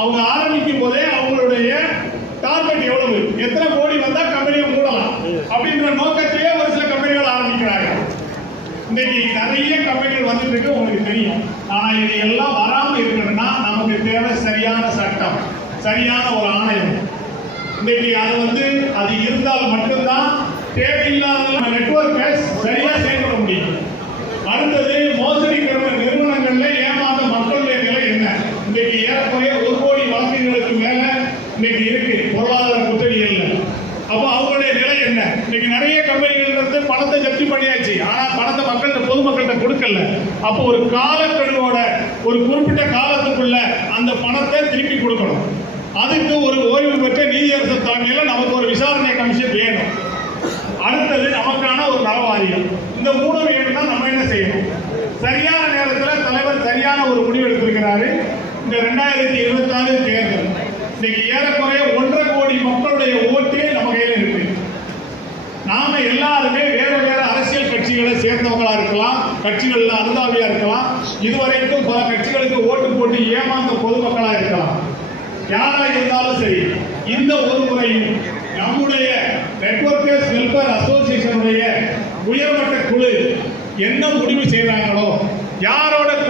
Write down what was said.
அவங்க ஆரம்பிக்கும் போதே அவங்களுடைய டார்கெட் எவ்வளவு? எத்தனை கோடி வந்தா கம்பெனியை மூடலாம்? அப்படின்ற நோக்கத்திலேயே ஒரு சில கம்பெனிகள் ஆரம்பிக்கிறாங்க. இன்னைக்கு நிறைய கம்பெனிகள் வந்துட்டு இருக்கு உங்களுக்கு தெரியும். ஆனா இது எல்லாம் வராம இருக்கணும்னா நமக்கு தேவை சரியான சட்டம் சரியான ஒரு ஆணையம். இன்னைக்கு அது வந்து அது இருந்தால் மட்டும்தான் தேவையில்லாத நெட்வொர்க்கை சரியா செயல்பட முடியும். அடுத்தது மோசடி நிறுவன நிறுவனங்கள்ல ஏமாந்த மக்களுடைய நிலை என்ன? இன்னைக்கு ஏறக்குறைய ஒரு கோடி மேல இன்னைக்கு இருக்கு. பொருளாதார குற்றவியல்ல அப்போ அவங்களுடைய நிலை என்ன? இன்னைக்கு நிறைய கம்பெனிகள் இருந்து பணத்தை ஜப்தி பண்ணியாச்சு. ஆனா பணத்தை மக்கள்கிட்ட பொதுமக்கள்கிட்ட கொடுக்கல. அப்போ ஒரு காலக்கெடுவோட ஒரு குறிப்பிட்ட காலத்துக்குள்ள அந்த பணத்தை திருப்பி கொடுக்கணும். அதுக்கு ஒரு ஓய்வு பெற்ற நீதியரசர் தலைமையில நமக்கு ஒரு விசாரணை கமிஷன் வேணும். அடுத்தது நமக்கான ஒரு நல வாரியம் இந்த மூணு வேணும்னா நம்ம என்ன செய்யணும் சரியான நேரத்தில் தலைவர் சரியான ஒரு முடிவு எடுத்திருக்கிறாரு இந்த ரெண்டாயிரத்தி இருபத்தி ஆறு தேர்தல். இன்னைக்கு ஏறக்குறைய ஒன்றரை கோடி மக்களுடைய ஓட்டே நம்ம கையில் இருக்கு. நாம எல்லாருமே வேற வேற அரசியல் கட்சிகளை சேர்ந்தவங்களா இருக்கலாம் கட்சிகள்ல அனுதாபியா இருக்கலாம் இதுவரைக்கும் பல கட்சிகளுக்கு ஓட்டு போட்டு ஏமாந்த பொதுமக்களா இருக்கலாம். யாரா இருந்தாலும் சரி இந்த ஒரு முறையும் நம்முடைய நெட்வொர்க்கர்ஸ் வெல்ஃபேர் அசோசியேஷனுடைய உயர்மட்ட குழு என்ன முடிவு செய்றாங்களோ யாரோட கூட்டு